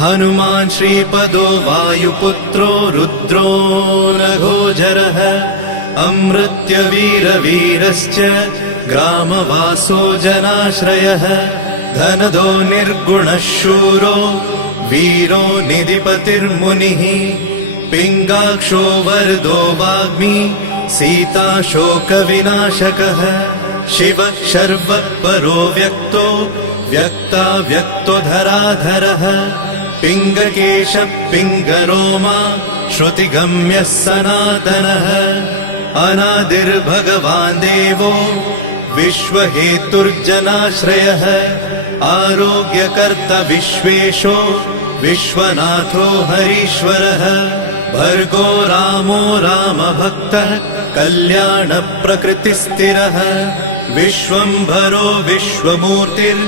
हनुमान् श्रीपदो वायुपुत्रो रुद्रो नघोजरः अमृत्यवीरवीरश्च ग्रामवासो जनाश्रयः धनदो निर्गुणः शूरो वीरो निधिपतिर्मुनिः पिङ्गाक्षो वरदो वाग्मी सीताशोकविनाशकः शिवः शर्वः परो व्यक्तो व्यक्ताव्यक्तो धराधरः पिङ्गकेशः पिङ्गरोमा श्रुतिगम्यः सनातनः अनादिर्भगवान् देवो विश्वहेतुर्जनाश्रयः आरोग्यकर्ता विश्वेशो विश्वनाथो हरीश्वरः भर्गो रामो रामभक्तः कल्याणप्रकृतिस्थिरः विश्वम्भरो विश्वमूर्तिर्